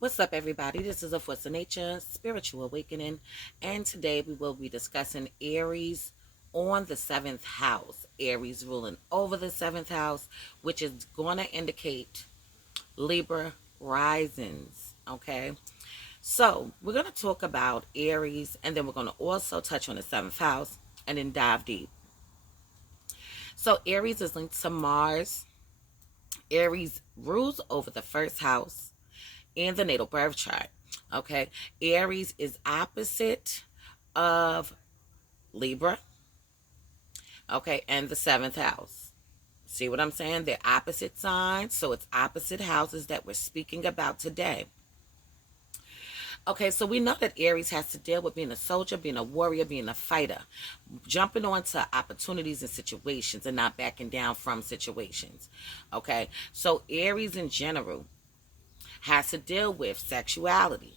What's up, everybody? This is A Force of Nature, Spiritual Awakening, and today we will be discussing Aries on the seventh house. Aries ruling over the seventh house, which is going to indicate Libra risings. Okay, so we're going to talk about Aries, and then we're going to also touch on the seventh house and then dive deep. So, Aries is linked to Mars. Aries rules over the first house in the natal birth chart. Okay, Aries is opposite of Libra. Okay, and the seventh house. See what I'm saying? They're opposite signs, so it's opposite houses that we're speaking about today. Okay, so we know that Aries has to deal with being a soldier, being a warrior, being a fighter, jumping onto opportunities and situations and not backing down from situations. Okay, so Aries in general has to deal with sexuality.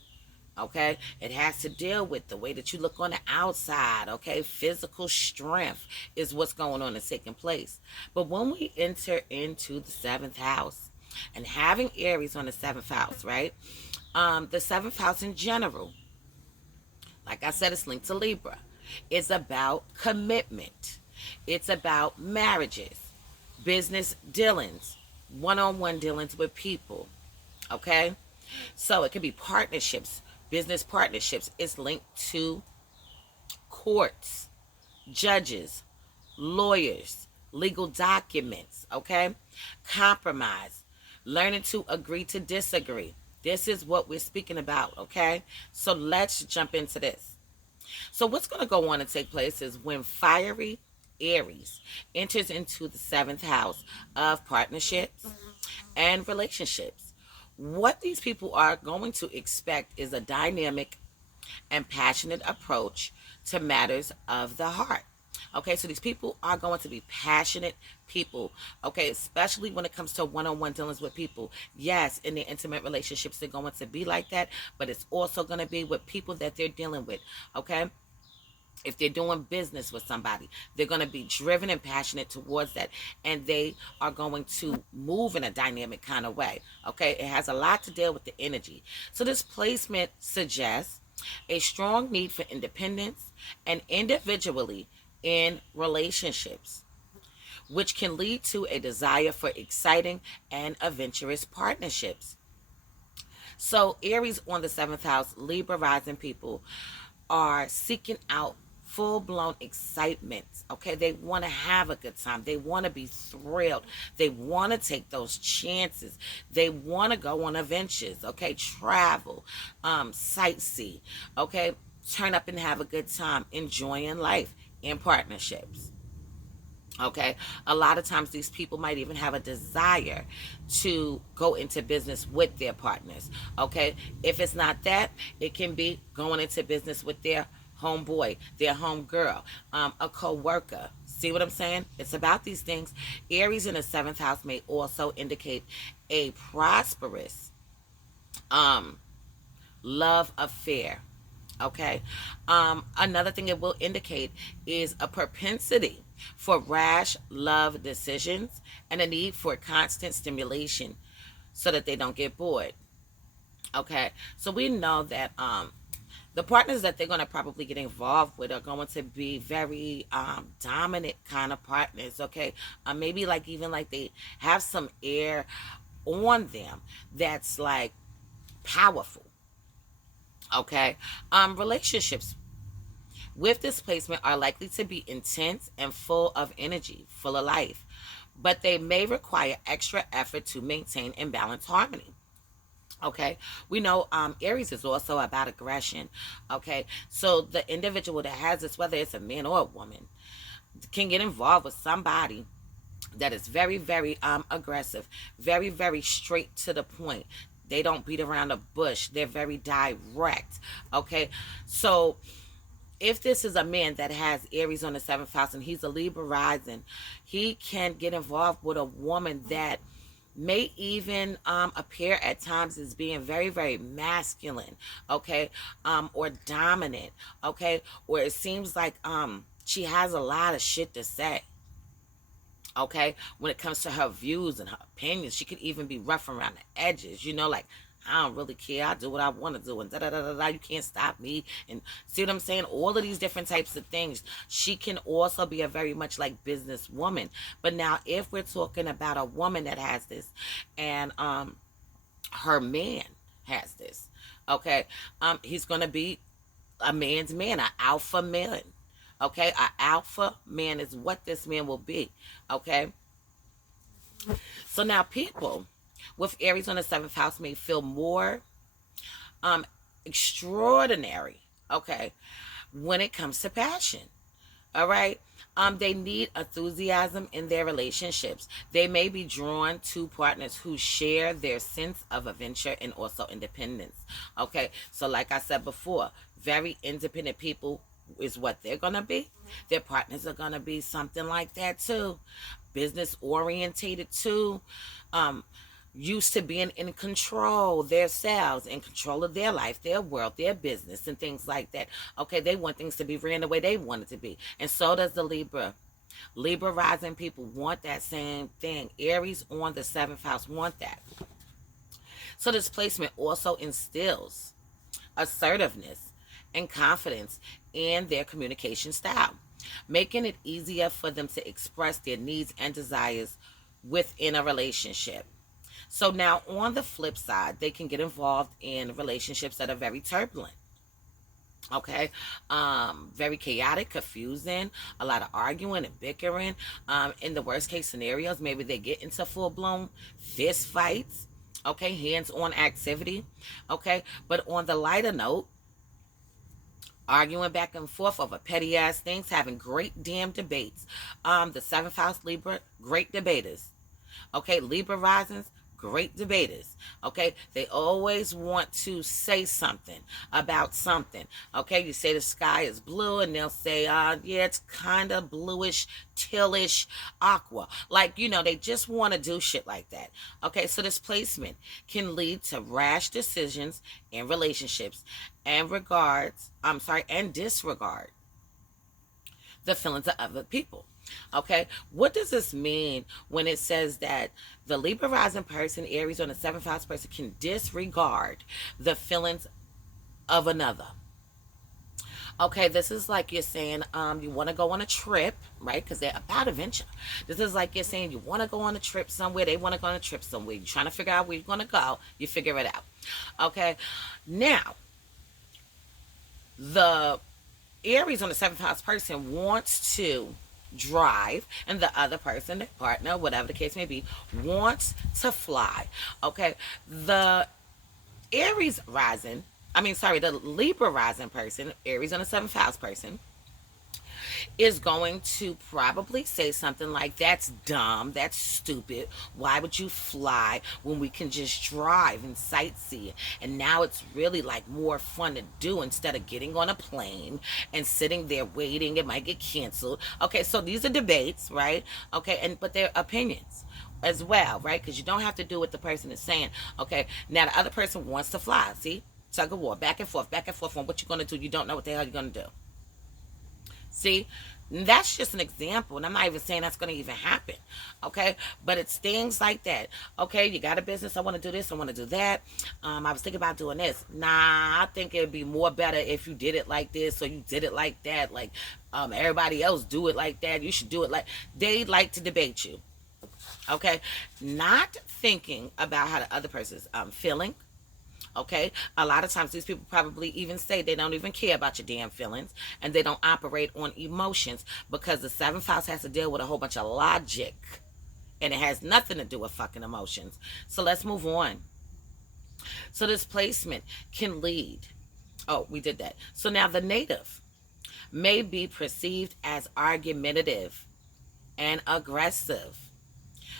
Okay, it has to deal with the way that you look on the outside. Okay, physical strength is what's going on and taking place. But when we enter into the seventh house and having Aries on the seventh house, right? The seventh house in general, like I said, it's linked to Libra. It's about commitment. It's about marriages, business dealings, one-on-one dealings with people. Okay, so it could be partnerships, business partnerships. It's linked to courts, judges, lawyers, legal documents. Okay, compromise, learning to agree to disagree. This is what we're speaking about. Okay, so let's jump into this. So what's going to go on and take place is when fiery Aries enters into the seventh house of partnerships and relationships. What these people are going to expect is a dynamic and passionate approach to matters of the heart. Okay, so these people are going to be passionate people. Okay, especially when it comes to one-on-one dealings with people. Yes, in their intimate relationships, they're going to be like that, but it's also going to be with people that they're dealing with. Okay, if they're doing business with somebody, they're going to be driven and passionate towards that, and they are going to move in a dynamic kind of way. Okay, it has a lot to deal with the energy. So this placement suggests a strong need for independence and individually in relationships, which can lead to a desire for exciting and adventurous partnerships. So Aries on the seventh house, Libra rising people are seeking out full blown excitement. Okay, they want to have a good time, they want to be thrilled, they want to take those chances, they want to go on adventures. Okay, travel, sightsee. Okay, turn up and have a good time, enjoying life in partnerships. Okay, a lot of times these people might even have a desire to go into business with their partners. Okay, if it's not that, it can be going into business with their homeboy, their homegirl, a co-worker. See what I'm saying? It's about these things. Aries in the seventh house may also indicate a prosperous um love affair. Okay. Another thing it will indicate is a propensity for rash love decisions and a need for constant stimulation so that they don't get bored. Okay. So we know that the partners that they're going to probably get involved with are going to be very dominant kind of partners. Okay. Maybe like even like they have some air on them that's like powerful. Okay. Relationships with displacement are likely to be intense and full of energy, full of life, but they may require extra effort to maintain and balance harmony. Okay, we know Aries is also about aggression. Okay, so the individual that has this, whether it's a man or a woman, can get involved with somebody that is very, very aggressive, very, very straight to the point. They don't beat around the bush. They're very direct. Okay, so if this is a man that has Aries on the seventh house and he's a Libra rising, he can get involved with a woman that may even appear at times as being very, very masculine. Okay, or dominant. Okay, or it seems like she has a lot of shit to say. Okay, when it comes to her views and her opinions, she could even be rough around the edges, like I don't really care. I do what I want to do, and da da da da da. You can't stop me. And see what I'm saying? All of these different types of things. She can also be a very much like businesswoman. But now, if we're talking about a woman that has this, and her man has this, okay, he's gonna be a man's man, an alpha man. Okay, an alpha man is what this man will be. Okay, so now people with Aries on the seventh house may feel more um extraordinary, okay, when it comes to passion. All right. They need enthusiasm in their relationships. They may be drawn to partners who share their sense of adventure and also independence. Okay. So like I said before, very independent people is what they're gonna be. Their partners are gonna be something like that too. Business orientated too. Um, used to being in control themselves, in control of their life, their world, their business, and things like that. Okay, they want things to be ran the way they want it to be. And so does the Libra. Libra rising people want that same thing. Aries on the seventh house want that. So this placement also instills assertiveness and confidence in their communication style, making it easier for them to express their needs and desires within a relationship. So now on the flip side, they can get involved in relationships that are very turbulent. Okay, very chaotic, confusing, a lot of arguing and bickering. In the worst case scenarios, maybe they get into full blown fist fights. Okay, hands on activity. Okay, but on the lighter note, arguing back and forth over petty ass things, having great damn debates. The seventh house Libra, great debaters. Okay, Libra risings, great debaters. Okay, they always want to say something about something. Okay, you say the sky is blue, and they'll say, yeah, it's kind of bluish, tealish, aqua. Like, they just want to do shit like that. Okay, so this placement can lead to rash decisions in relationships and disregard the feelings of other people. Okay, what does this mean when it says that the Libra rising person, Aries on the seventh house person, can disregard the feelings of another? Okay, this is like you're saying you want to go on a trip, right? Because they're about adventure. This is like you're saying you want to go on a trip somewhere. They want to go on a trip somewhere. You're trying to figure out where you're going to go. You figure it out. Okay, now the Aries on the seventh house person wants to drive, and the other person, their partner, whatever the case may be, wants to fly. Okay, the the Libra rising person, Aries on the seventh house person, is going to probably say something like, that's dumb, that's stupid, why would you fly when we can just drive and sightsee, and now it's really like more fun to do instead of getting on a plane and sitting there waiting, it might get canceled. Okay, so these are debates, right? Okay, but they're opinions as well, right? Because you don't have to do what the person is saying. Okay, now the other person wants to fly. See, tug of war, back and forth on what you're going to do. You don't know what the hell you're going to do. See, that's just an example, and I'm not even saying that's going to even happen. Okay, but it's things like that. Okay, you got a business, I want to do this, I want to do that. I was thinking about doing this. Nah, I think it'd be more better if you did it like this, or you did it like that. Like everybody else do it like that, you should do it like. They like to debate you. Okay, not thinking about how the other person's feeling. Okay, a lot of times these people probably even say they don't even care about your damn feelings, and they don't operate on emotions, because the seventh house has to deal with a whole bunch of logic, and it has nothing to do with fucking emotions. So let's move on. So this placement can lead. Oh, we did that. So now the native may be perceived as argumentative and aggressive,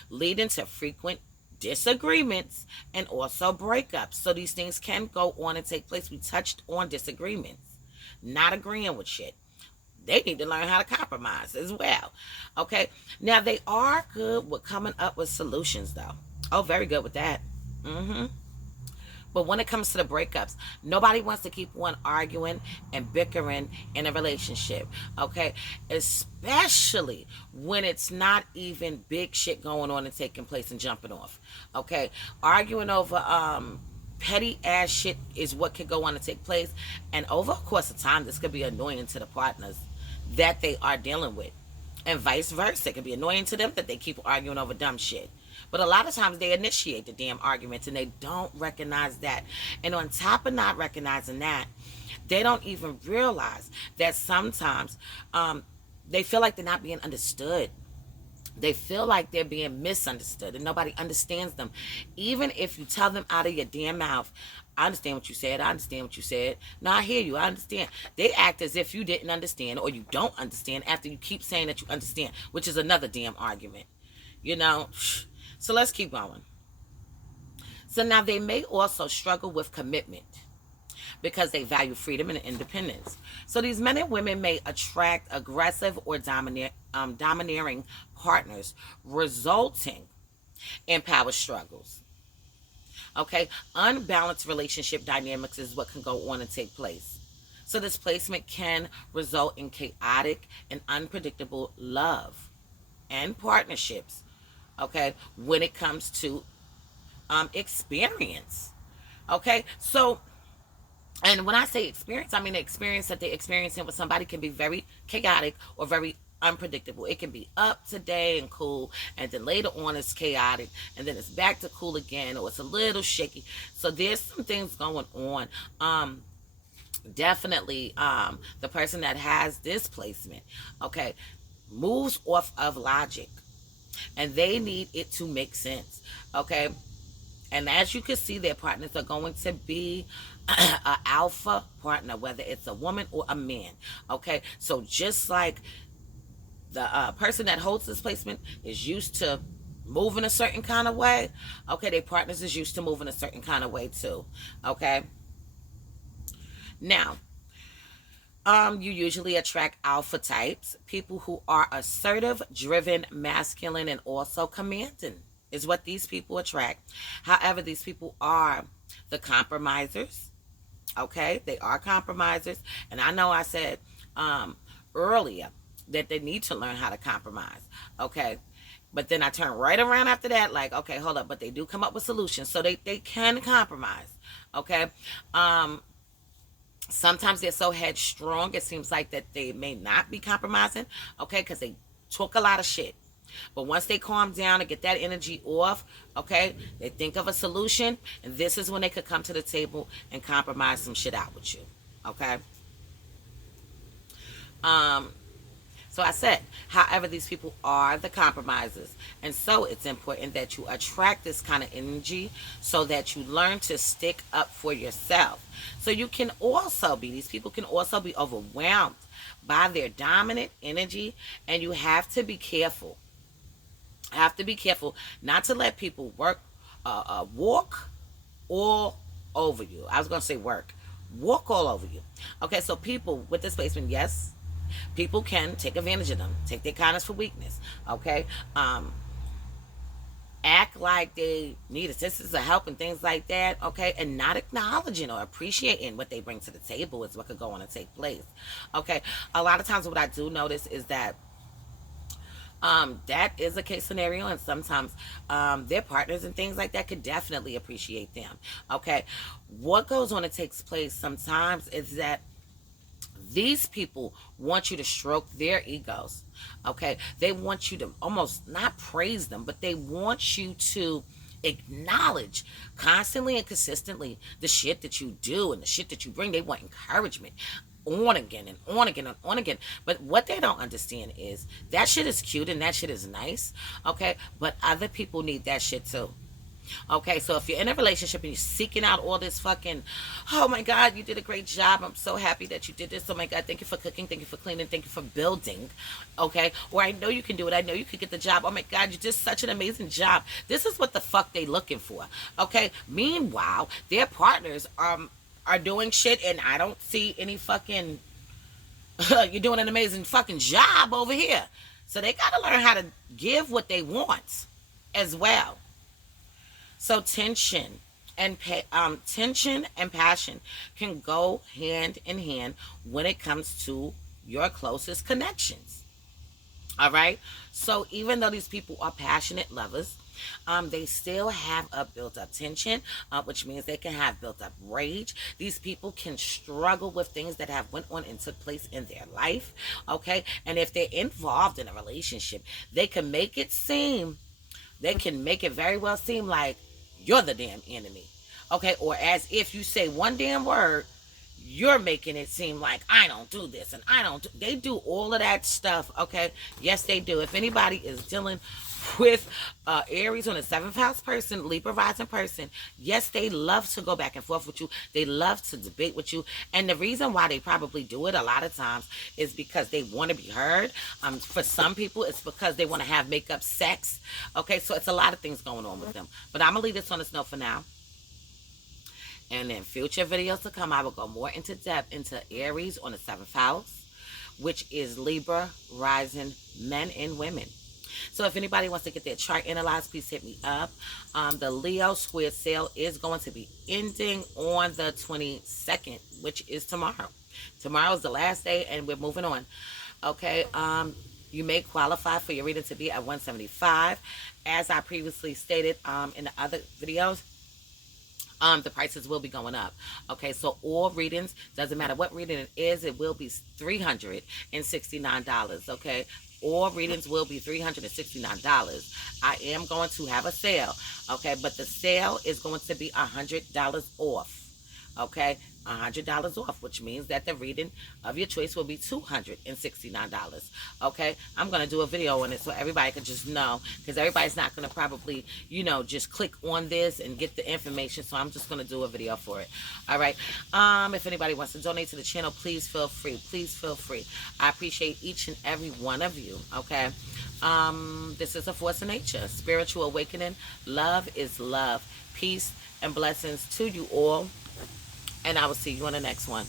leading to frequent disagreements and also breakups. So these things can go on and take place. We touched on disagreements, not agreeing with shit. They need to learn how to compromise as well. Okay, now they are good with coming up with solutions, though. Oh, very good with that. But when it comes to the breakups, nobody wants to keep on arguing and bickering in a relationship. Okay, especially when it's not even big shit going on and taking place and jumping off. Okay, arguing over petty ass shit is what could go on to take place. And over a course of time, this could be annoying to the partners that they are dealing with. And vice versa. It could be annoying to them that they keep arguing over dumb shit. But a lot of times they initiate the damn arguments and they don't recognize that. And on top of not recognizing that, they don't even realize that sometimes they feel like they're not being understood. They feel like they're being misunderstood and nobody understands them. Even if you tell them out of your damn mouth, I understand what you said. I understand what you said. No, I hear you. I understand. They act as if you didn't understand or you don't understand after you keep saying that you understand, which is another damn argument. You know? So let's keep going. So now they may also struggle with commitment because they value freedom and independence. So these men and women may attract aggressive or domineering partners, resulting in power struggles. Okay, unbalanced relationship dynamics is what can go on and take place. So this placement can result in chaotic and unpredictable love and partnerships. Okay, when it comes to experience. Okay, so and when I say experience, I mean the experience that they're experiencing with somebody can be very chaotic or very unpredictable. It can be up today and cool, and then later on it's chaotic, and then it's back to cool again, or it's a little shaky. So there's some things going on. Definitely, the person that has this placement, okay, moves off of logic, and they need it to make sense. Okay, and as you can see, their partners are going to be an alpha partner, whether it's a woman or a man. Okay, so just like the person that holds this placement is used to moving a certain kind of way, okay, their partners is used to moving a certain kind of way too. Okay, now you usually attract alpha types, people who are assertive, driven, masculine, and also commanding is what these people attract. However, these people are the compromisers. Okay, they are compromisers, and I know I said earlier that they need to learn how to compromise. Okay, but then I turn right around after that, like, okay, hold up, but they do come up with solutions, so they can compromise. Okay, sometimes they're so headstrong, it seems like that they may not be compromising. Okay, because they took a lot of shit. But once they calm down and get that energy off, okay, they think of a solution, and this is when they could come to the table and compromise some shit out with you. Okay. So I said, however, these people are the compromisers. And so it's important that you attract this kind of energy so that you learn to stick up for yourself. So you can also be, these people can also be overwhelmed by their dominant energy, and you have to be careful. Have to be careful not to let people walk all over you. I was going to say walk all over you. Okay, so people with this placement, yes, people can take advantage of them, take their kindness for weakness. Okay, act like they need assistance or help and things like that. Okay, and not acknowledging or appreciating what they bring to the table is what could go on and take place. Okay, a lot of times what I do notice is that that is a case scenario, and sometimes their partners and things like that could definitely appreciate them. Okay, what goes on and takes place sometimes is that these people want you to stroke their egos. Okay, they want you to almost not praise them, but they want you to acknowledge constantly and consistently the shit that you do and the shit that you bring. They want encouragement on again and on again and on again. But what they don't understand is that shit is cute and that shit is nice. Okay, but other people need that shit too. Okay, so if you're in a relationship and you're seeking out all this fucking, oh my God, you did a great job. I'm so happy that you did this. Oh my God, thank you for cooking. Thank you for cleaning. Thank you for building. Okay, or I know you can do it. I know you could get the job. Oh my God, you did such an amazing job. This is what the fuck they looking for. Okay, meanwhile, their partners are doing shit and I don't see any fucking, you're doing an amazing fucking job over here. So they got to learn how to give what they want as well. So tension and passion can go hand in hand when it comes to your closest connections. All right. So even though these people are passionate lovers, They still have a built up tension, which means they can have built up rage. These people can struggle with things that have went on and took place in their life. Okay. And if they're involved in a relationship, they can make it seem, they can make it very well seem like you're the damn enemy. Okay. Or as if you say one damn word, you're making it seem like I don't do this and I don't do. They do all of that stuff. Okay. Yes, they do. If anybody is dealing with Aries on a seventh house person, Libra rising person, yes, they love to go back and forth with you. They love to debate with you. And the reason why they probably do it a lot of times is because they want to be heard. For some people, it's because they want to have make-up sex. Okay, so it's a lot of things going on with them. But I'm going to leave this on this note for now. And in future videos to come, I will go more into depth into Aries on the seventh house, which is Libra rising men and women. So if anybody wants to get their chart analyzed, please hit me up. The Leo square sale is going to be ending on the 22nd, which is tomorrow. Tomorrow is the last day, and we're moving on. Okay. You may qualify for your reading to be at 175. As I previously stated in the other videos, the prices will be going up. Okay, so all readings, doesn't matter what reading it is, it will be $369. Okay, all readings will be $369. I am going to have a sale. Okay, but the sale is going to be $100 off. Okay, $100 off, which means that the reading of your choice will be $269. Okay, I'm going to do a video on it so everybody can just know, because everybody's not going to probably, just click on this and get the information. So I'm just going to do a video for it. All right. If anybody wants to donate to the channel, please feel free. Please feel free. I appreciate each and every one of you. Okay. This is a force of nature, spiritual awakening. Love is love. Peace and blessings to you all. And I will see you on the next one.